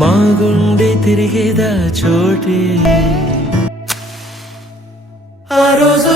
మా గుండె తిరిగేదా చోటే. ఆ రోజు